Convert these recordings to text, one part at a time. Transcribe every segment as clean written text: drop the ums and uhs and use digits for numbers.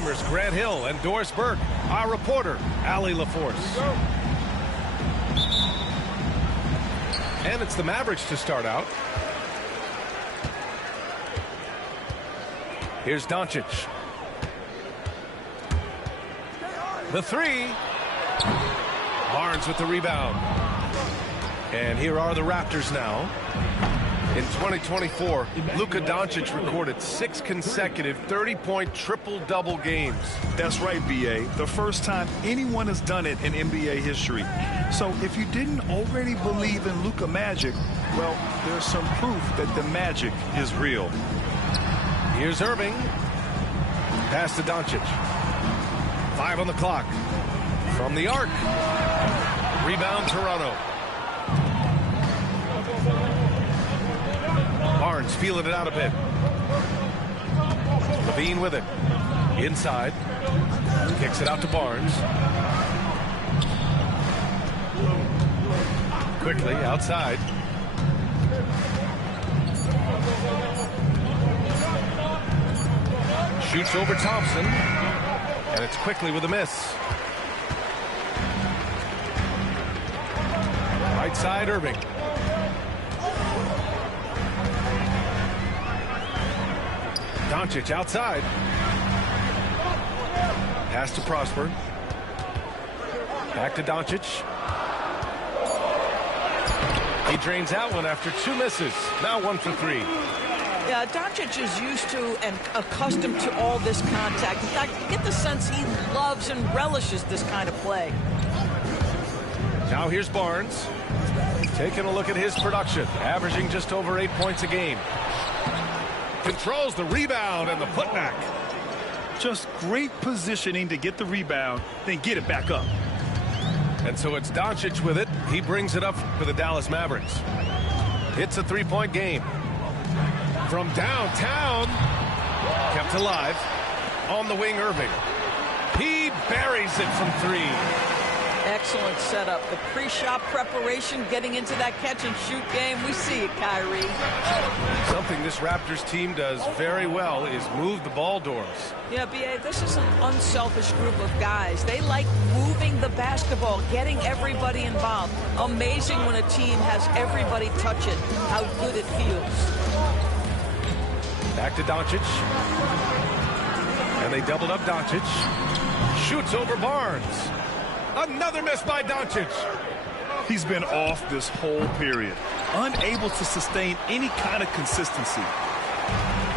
timers Grant Hill and Doris Burke. Our reporter, Allie LaForce. And it's the Mavericks to start out. Here's Doncic. The three. Barnes with the rebound. And here are the Raptors now. In 2024, Luka Doncic recorded 6 consecutive 30-point triple-double games. That's right, B.A. The first time anyone has done it in NBA history. So if you didn't already believe in Luka magic, well, there's some proof that the magic is real. Here's Irving. Pass to Doncic. 5 on the clock. From the arc. Rebound, Toronto. Barnes feeling it out a bit. Levine with it. Inside. Kicks it out to Barnes. Quickly outside. Shoots over Thompson. And it's quickly with a miss. Right side, Irving. Doncic outside. Pass to Prosper. Back to Doncic. He drains that one after 2 misses. Now 1 for 3. Yeah, Doncic is used to and accustomed to all this contact. In fact, you get the sense he loves and relishes this kind of play. Now here's Barnes. Taking a look at his production. Averaging just over 8 points a game. Controls the rebound and the putback. Just great positioning to get the rebound, then get it back up. And so it's Doncic with it. He brings it up for the Dallas Mavericks. It's a 3-point game. From downtown, kept alive. On the wing, Irving. He buries it from 3. Excellent setup. The pre-shot preparation, getting into that catch-and-shoot game. We see it, Kyrie. Something this Raptors team does very well is move the ball doors. Yeah, B.A., this is an unselfish group of guys. They like moving the basketball, getting everybody involved. Amazing when a team has everybody touch it, how good it feels. Back to Doncic. And they doubled up Doncic. Shoots over Barnes. Another miss by Doncic. He's been off this whole period, unable to sustain any kind of consistency.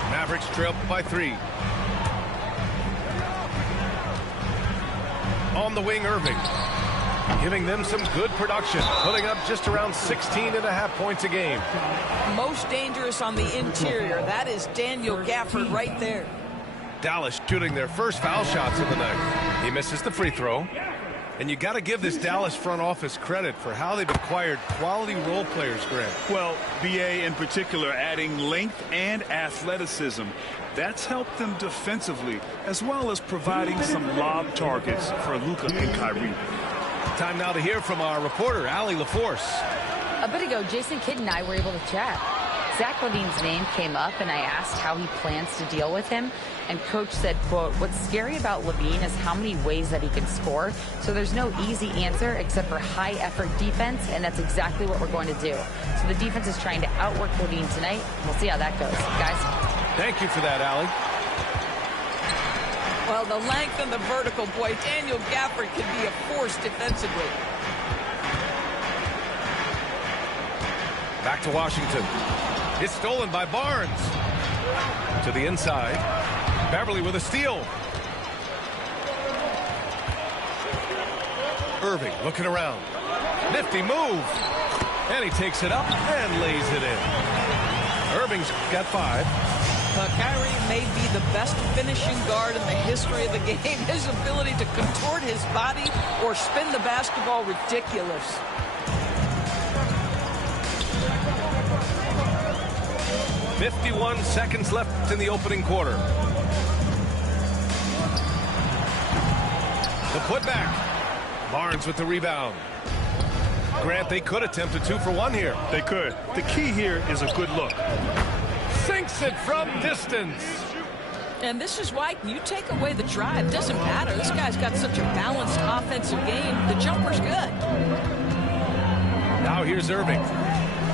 Mavericks trail by 3. On the wing, Irving. Giving them some good production, putting up just around 16.5 points a game. Most dangerous on the interior. That is Daniel Gafford right there. Dallas shooting their first foul shots of the night. He misses the free throw. And you got to give this Dallas front office credit for how they've acquired quality role players, Grant. Well, B.A. in particular, adding length and athleticism. That's helped them defensively, as well as providing some lob targets for Luka and Kyrie. Time now to hear from our reporter, Allie LaForce. A bit ago, Jason Kidd and I were able to chat. Zach LaVine's name came up, and I asked how he plans to deal with him. And Coach said, quote, "What's scary about LaVine is how many ways that he can score. So there's no easy answer except for high-effort defense, and that's exactly what we're going to do." So the defense is trying to outwork LaVine tonight. We'll see how that goes. Guys? Thank you for that, Allie. Well, the length and the vertical, boy, Daniel Gafford can be a force defensively. Back to Washington. It's stolen by Barnes. To the inside. Beverly with a steal. Irving looking around. Nifty move. And he takes it up and lays it in. Irving's got 5. Kyrie may be the best finishing guard in the history of the game. His ability to contort his body or spin the basketball, ridiculous. .51 seconds left in the opening quarter. The putback. Barnes with the rebound. Grant, they could attempt a 2 for 1 here. They could. The key here is a good look. Sinks it from distance. And this is why you take away the drive. Doesn't matter. This guy's got such a balanced offensive game. The jumper's good. Now here's Irving.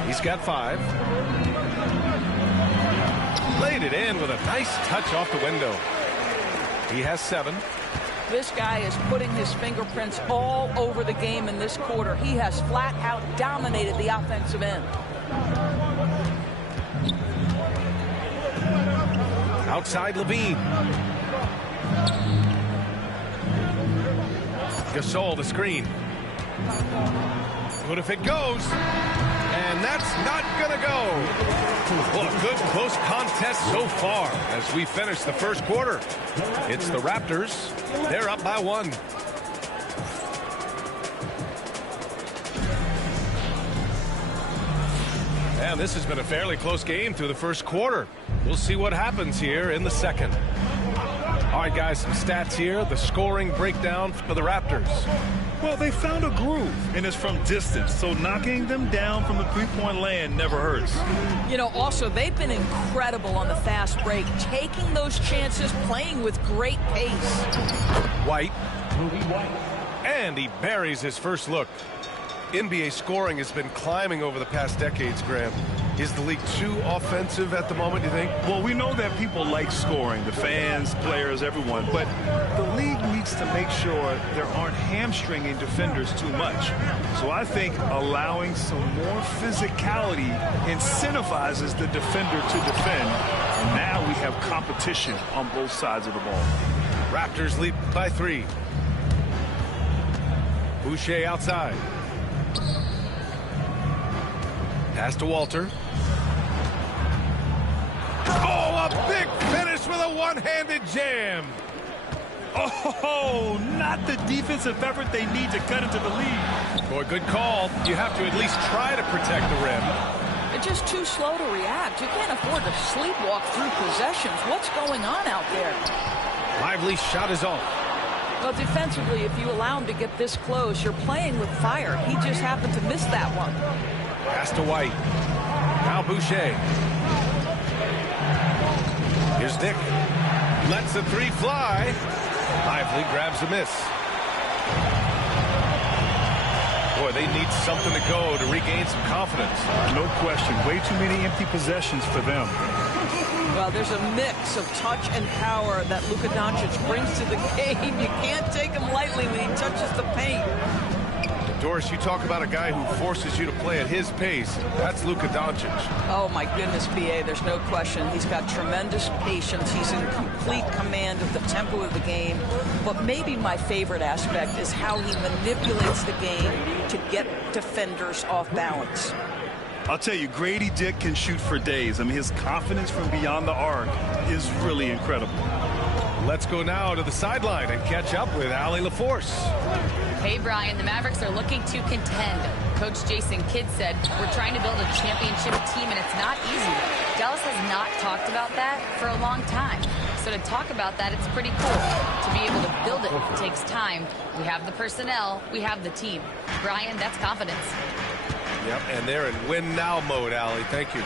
He's got 5. Laid it in with a nice touch off the window. He has 7. This guy is putting his fingerprints all over the game in this quarter. He has flat out dominated the offensive end. Outside Levine. Gasol the screen. What if it goes? And that's not gonna go. Well, a good close contest so far as we finish the first quarter. It's the Raptors. They're up by 1. And this has been a fairly close game through the first quarter. We'll see what happens here in the second. All right, guys, some stats here. The scoring breakdown for the Raptors. Well, they found a groove, and it's from distance, so knocking them down from the three-point land never hurts. You know, also, they've been incredible on the fast break, taking those chances, playing with great pace. White. And he buries his first look. NBA scoring has been climbing over the past decades, Graham. Is the league too offensive at the moment, you think? Well, we know that people like scoring, the fans, players, everyone, but the league needs to make sure there aren't hamstringing defenders too much. So I think allowing some more physicality incentivizes the defender to defend, and now we have competition on both sides of the ball. Raptors lead by 3. Boucher outside. Pass to Walter. Oh, a big finish with a one-handed jam. Oh, not the defensive effort they need to cut into the lead. Boy, good call. You have to at least try to protect the rim. They're just too slow to react. You can't afford to sleepwalk through possessions. What's going on out there? Lively shot is off. Well, defensively, if you allow him to get this close, you're playing with fire. He just happened to miss that one. Pass to White. Now Boucher. Here's Nick. Lets the 3 fly. Lively grabs the miss. Boy, they need something to go to regain some confidence. No question. Way too many empty possessions for them. Well, there's a mix of touch and power that Luka Doncic brings to the game. You can't take him lightly when he touches the paint. Doris, you talk about a guy who forces you to play at his pace. That's Luka Doncic. Oh, my goodness, B.A., there's no question. He's got tremendous patience. He's in complete command of the tempo of the game. But maybe my favorite aspect is how he manipulates the game to get defenders off balance. I'll tell you, Grady Dick can shoot for days. I mean, his confidence from beyond the arc is really incredible. Let's go now to the sideline and catch up with Allie LaForce. Hey, Brian, the Mavericks are looking to contend. Coach Jason Kidd said, we're trying to build a championship team, and it's not easy. Dallas has not talked about that for a long time. So to talk about that, it's pretty cool. To be able to build it takes time. We have the personnel. We have the team. Brian, that's confidence. Yep, and they're in win-now mode, Allie. Thank you.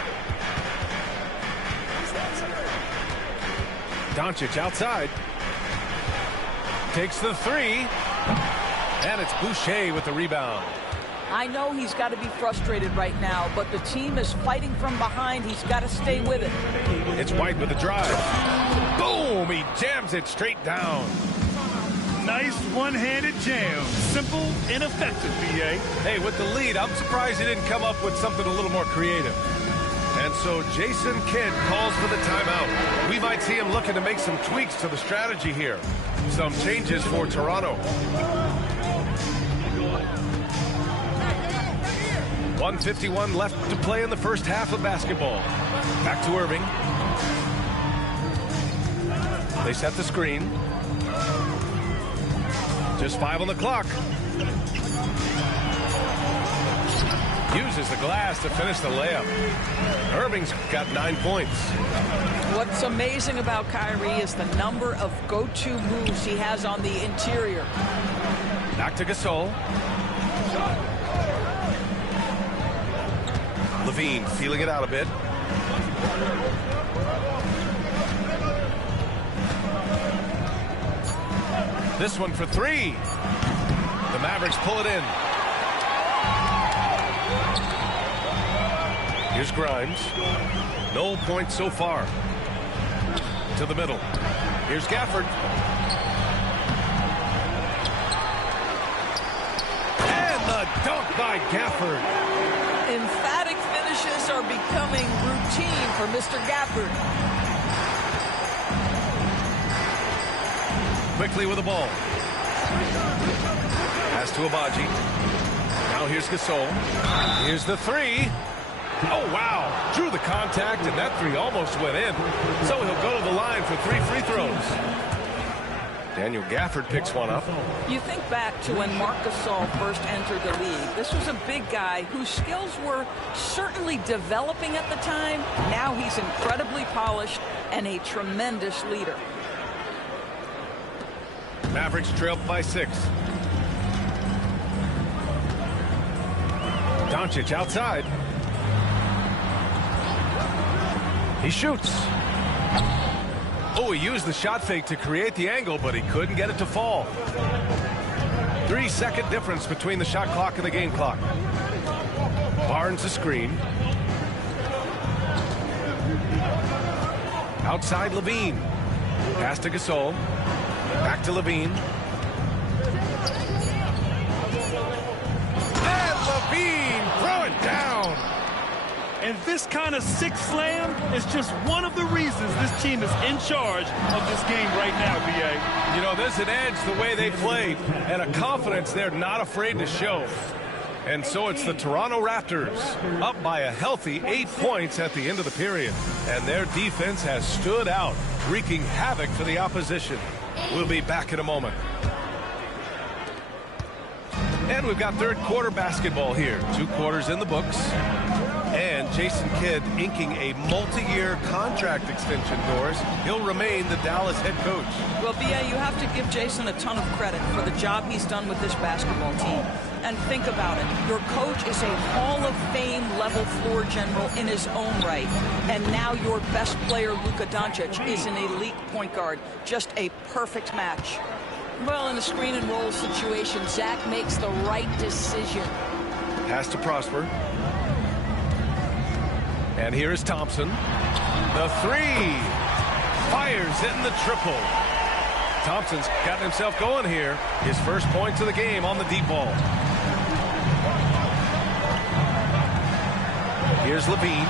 Doncic outside. Takes the 3. And it's Boucher with the rebound. I know he's got to be frustrated right now, but the team is fighting from behind. He's got to stay with it. It's White with the drive. Boom! He jams it straight down. Nice one-handed jam. Simple and effective, B.A. Hey, with the lead, I'm surprised he didn't come up with something a little more creative. And so Jason Kidd calls for the timeout. We might see him looking to make some tweaks to the strategy here. Some changes for Toronto. 1:51 left to play in the first half of basketball. Back to Irving. They set the screen. Just 5 on the clock. Uses the glass to finish the layup. Irving's got 9 points. What's amazing about Kyrie is the number of go-to moves he has on the interior. Back to Gasol. Levine feeling it out a bit. This one for three. The Mavericks pull it in. Here's Grimes. No points so far. To the middle. Here's Gafford. And the dunk by Gafford. Emphatic finishes are becoming routine for Mr. Gafford. Quickly with the ball. Pass to Abaji. Now here's Gasol. Here's the three. Oh, wow. Drew the contact, and that three almost went in. So he'll go to the line for 3 free throws. Daniel Gafford picks one up. You think back to when Marc Gasol first entered the league. This was a big guy whose skills were certainly developing at the time. Now he's incredibly polished and a tremendous leader. Mavericks trail by 6. Doncic outside. He shoots. Oh, he used the shot fake to create the angle, but he couldn't get it to fall. 3-second difference between the shot clock and the game clock. Barnes a screen. Outside Levine. Pass to Gasol. Back to Levine. And Levine throw it down. And this kind of sick slam is just one of the reasons this team is in charge of this game right now, B.A. You know, there's an edge the way they played and a confidence they're not afraid to show. And so it's the Toronto Raptors up by a healthy 8 points at the end of the period. And their defense has stood out, wreaking havoc for the opposition. We'll be back in a moment. And we've got third quarter basketball here. 2 quarters in the books. And Jason Kidd inking a multi-year contract extension, Doris. He'll remain the Dallas head coach. Well, B.A., you have to give Jason a ton of credit for the job he's done with this basketball team. And think about it. Your coach is a Hall of Fame level floor general in his own right. And now your best player, Luka Doncic, is an elite point guard. Just a perfect match. Well, in a screen and roll situation, Zach makes the right decision. Pass to Prosper. And here is Thompson. The three. Fires in the triple. Thompson's gotten himself going here. His first points of the game on the deep ball. Here's Levine.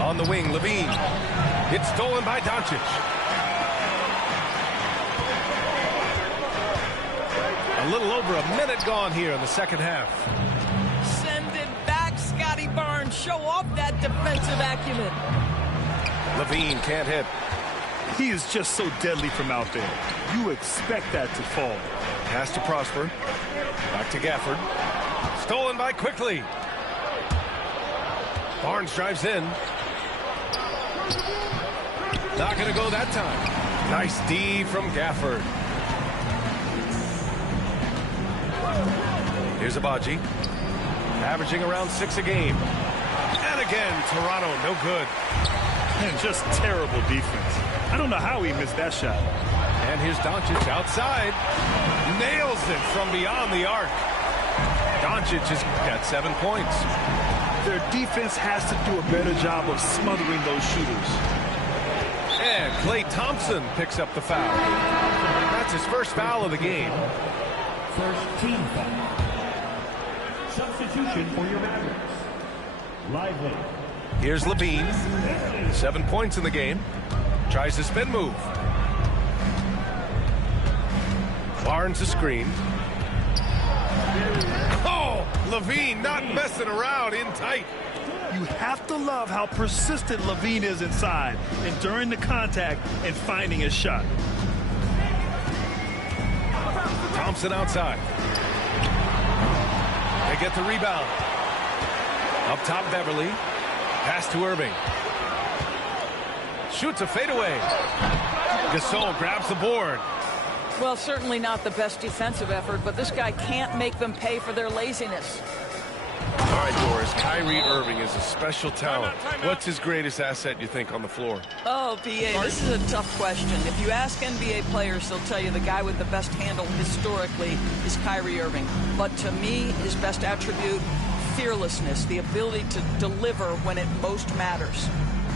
On the wing, Levine. It's stolen by Doncic. A little over a minute gone here in the second half. Send it back, Scotty Barnes. Show off that defensive acumen. Levine can't hit. He is just so deadly from out there. You expect that to fall. Pass to Prosper. Back to Gafford. Stolen by Quickly. Barnes drives in. Not going to go that time. Nice D from Gafford. Here's Abaji. Averaging around 6 a game. And again, Toronto, no good. And just terrible defense. I don't know how he missed that shot. And here's Doncic outside. Nails it from beyond the arc. Doncic has got 7 points. Their defense has to do a better job of smothering those shooters. And Klay Thompson picks up the foul. That's his first foul of the game. First team foul. Substitution for your Mavericks. Lively. Here's Levine. 7 points in the game. Tries the spin move. Barnes a screen. Oh, Levine not messing around in tight. You have to love how persistent Levine is inside, enduring the contact and finding his shot. Thompson outside. They get the rebound. Up top, Beverly. Pass to Irving. Shoots a fadeaway. Gasol grabs the board. Well, certainly not the best defensive effort, but this guy can't make them pay for their laziness. All right, Doris, Kyrie Irving is a special talent. What's his greatest asset, you think, on the floor? Oh, BA, this is a tough question. If you ask NBA players, they'll tell you the guy with the best handle historically is Kyrie Irving. But to me, his best attribute, fearlessness, the ability to deliver when it most matters.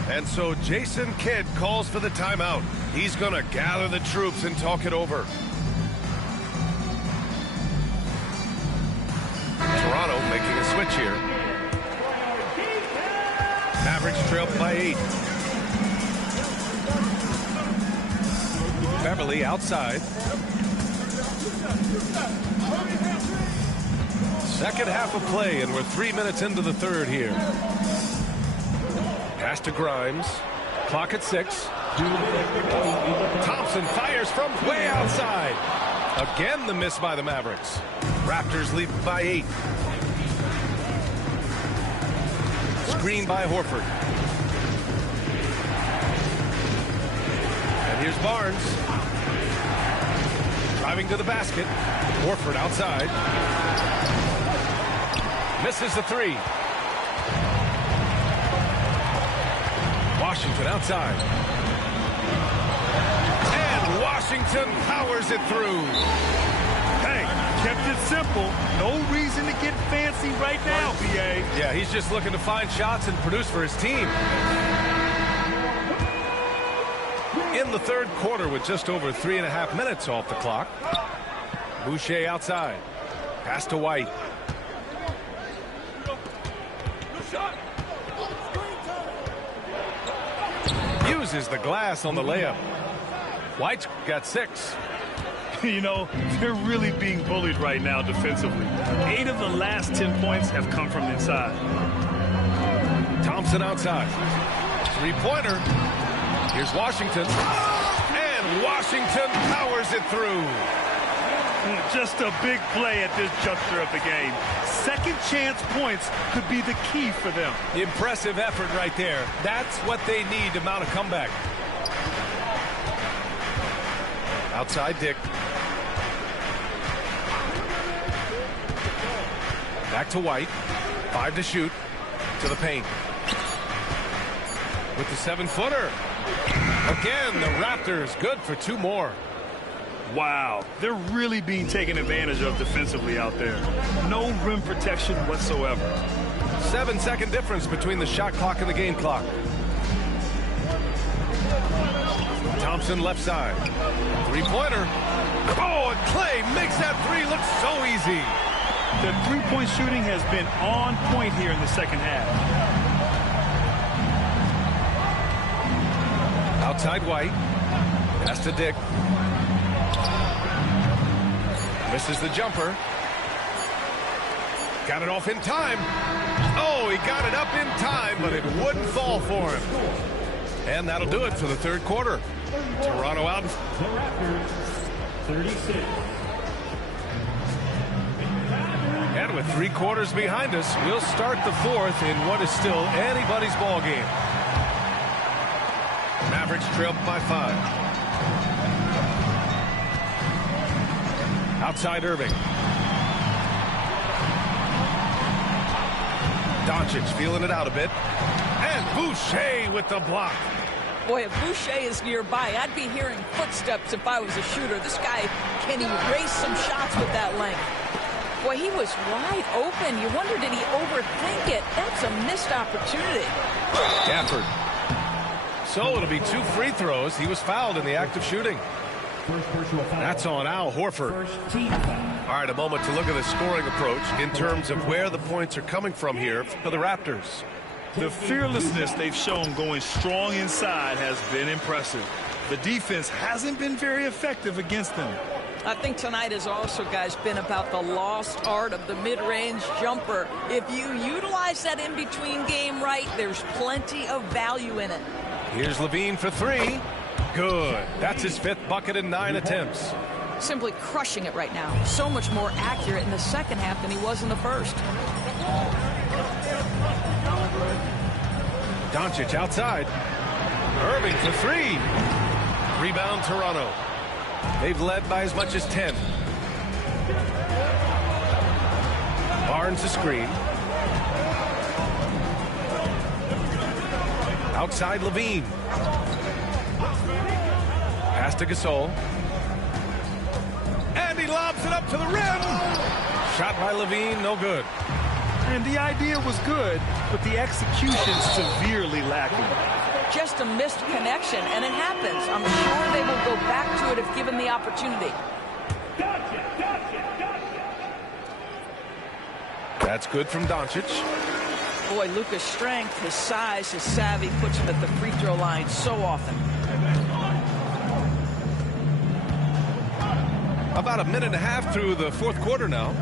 And so Jason Kidd calls for the timeout. He's going to gather the troops and talk it over. Toronto making a switch here. Mavericks trail by 8. Beverly outside. Second half of play, and we're 3 minutes into the third here. Pass to Grimes. Clock at 6. Thompson fires from way outside. Again, the miss by the Mavericks. Raptors lead by 8. Screen by Horford. And here's Barnes. Driving to the basket. Horford outside. Misses the 3. Washington outside. And Washington powers it through. Hey, kept it simple. No reason to get fancy right now, BA. Yeah, he's just looking to find shots and produce for his team. In the third quarter with just over 3.5 minutes off the clock. Boucher outside. Pass to White. Uses the glass on the layup. White's got 6. You know, they're really being bullied right now defensively. 8 of the last 10 points have come from inside. Thompson outside. Three-pointer. Here's Washington. And Washington powers it through. Just a big play at this juncture of the game. Second chance points could be the key for them. Impressive effort right there. That's what they need to mount a comeback. Outside Dick. Back to White. 5 to shoot. To the paint. With the 7-footer. Again, the Raptors good for 2 more. Wow, they're really being taken advantage of defensively out there. No rim protection whatsoever. 7-second difference between the shot clock and the game clock. Thompson left side. Three-pointer. Oh, and Clay makes that 3 look so easy. The three-point shooting has been on point here in the second half. Outside White. Pass to Dick. Misses the jumper. Got it off in time. Oh, he got it up in time, but it wouldn't fall for him. And that'll do it for the third quarter. Toronto out. The Raptors, 36. And with 3 quarters behind us, we'll start the fourth in what is still anybody's ball game. Mavericks trail by 5. Outside Irving. Doncic feeling it out a bit. And Boucher with the block. Boy, if Boucher is nearby, I'd be hearing footsteps if I was a shooter. This guy can erase some shots with that length. Boy, he was wide open. You wonder, did he overthink it? That's a missed opportunity. Gafford. So it'll be 2 free throws. He was fouled in the act of shooting. That's on Al Horford. All right, a moment to look at the scoring approach in terms of where the points are coming from here for the Raptors. The fearlessness they've shown going strong inside has been impressive. The defense hasn't been very effective against them. I think tonight has also, guys, been about the lost art of the mid-range jumper. If you utilize that in-between game right, there's plenty of value in it. Here's Levine for 3. Good. That's his 5th bucket in 9 attempts. Simply crushing it right now. So much more accurate in the second half than he was in the first. Doncic outside. Irving for 3. Rebound Toronto. They've led by as much as 10. Barnes a screen. Outside Levine. Pass to Gasol. And he lobs it up to the rim. Shot by Levine, no good. And the idea was good, but the execution severely lacking. Just a missed connection, and it happens. I'm sure they will go back to it if given the opportunity. That's good from Doncic. Boy, Luka's strength, his size, his savvy puts him at the free throw line so often. About a minute and a half through the fourth quarter now.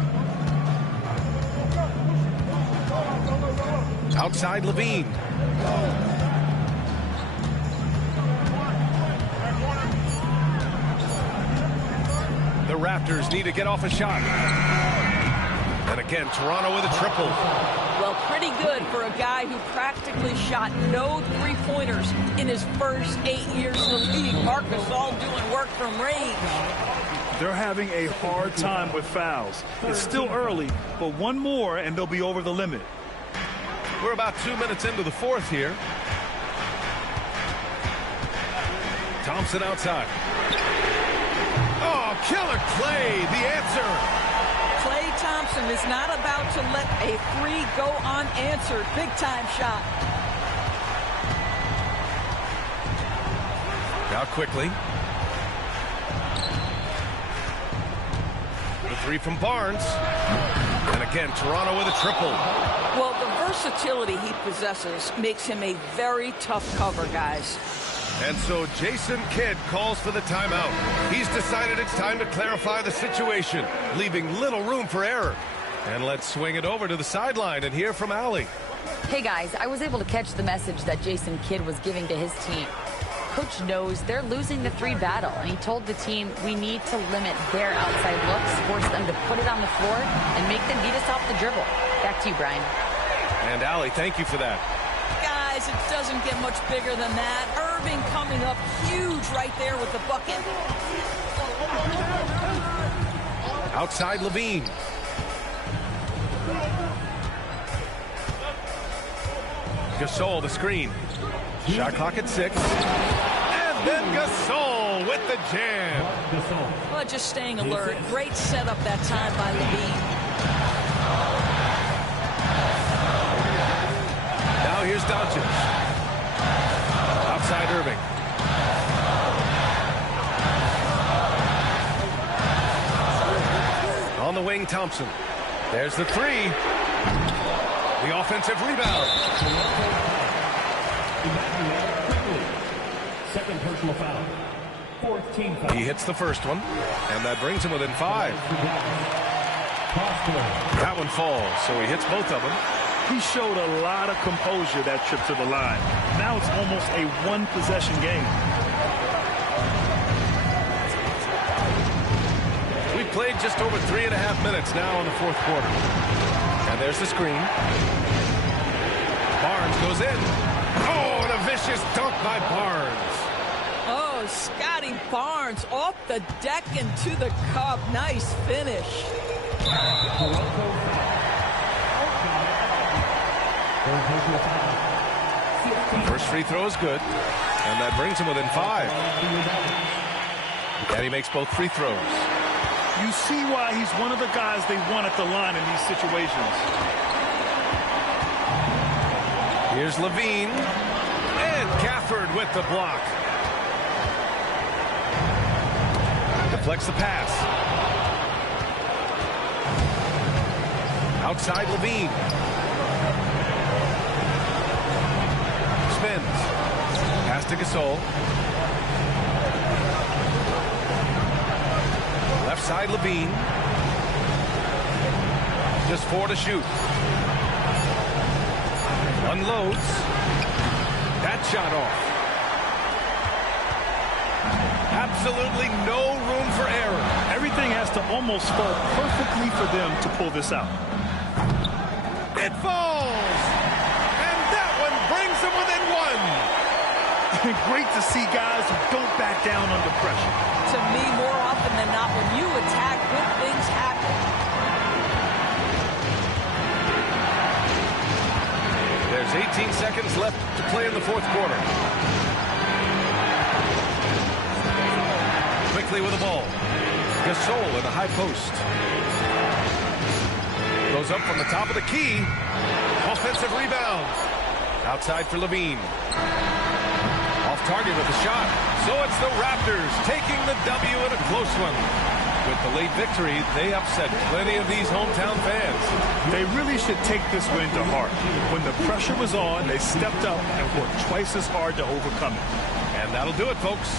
Outside Levine. The Raptors need to get off a shot. And again, Toronto with a triple. Well, pretty good for a guy who practically shot no three-pointers in his first 8 years in the league. Marc Gasol doing work from range. They're having a hard time with fouls. It's still early, but one more and they'll be over the limit. We're about 2 minutes into the fourth here. Thompson outside. Oh, killer Klay, the answer. Klay Thompson is not about to let a three go unanswered. Big-time shot. Now quickly. The three from Barnes. And again, Toronto with a triple. Well, the versatility he possesses makes him a very tough cover, guys. And so Jason Kidd calls for the timeout. He's decided it's time to clarify the situation, leaving little room for error. And let's swing it over to the sideline and hear from Allie. Hey guys, I was able to catch the message that Jason Kidd was giving to his team. Coach knows they're losing the three battle, and he told the team we need to limit their outside looks, force them to put it on the floor, and make them beat us off the dribble. Back to you, Brian. And Allie, thank you for that. Guys, it doesn't get much bigger than that. Irving coming up huge right there with the bucket. Outside Levine. Gasol, the screen. Shot clock at 6. And then Gasol with the jam. Well, just staying alert. Great setup that time by Levine. Now here's Doncic. Outside Irving. On the wing, Thompson. There's the three. The offensive rebound. Second personal foul. 4th team foul. He hits the first one, and that brings him within 5. That one falls, so he hits both of them. He showed a lot of composure that trip to the line. Now it's almost a one-possession game. We've played just over 3.5 minutes now in the fourth quarter. And there's the screen. Barnes goes in. Oh, and a vicious dunk by Barnes. Oh, Scotty Barnes off the deck and to the cup. Nice finish. First free throw is good, and that brings him within 5. And he makes both free throws. You see why he's one of the guys they want at the line in these situations. Here's Levine, and Gafford with the block. Deflects the pass. Outside Levine. Spins. Pass to Gasol. Left side Levine. Just 4 to shoot. Unloads. That shot off. Absolutely no room for error. Everything has to almost fall perfectly for them to pull this out. It falls! And that one brings them within 1. Great to see guys who don't back down under pressure. To me, more often than not, when you attack, good things happen. There's 18 seconds left to play in the fourth quarter. Quickly with the ball. Gasol in the high post. Goes up from the top of the key. Offensive rebound. Outside for Levine. Off target with the shot. So it's the Raptors taking the W in a close one. With the late victory, they upset plenty of these hometown fans. They really should take this win to heart. When the pressure was on, they stepped up and worked twice as hard to overcome it. And that'll do it, folks.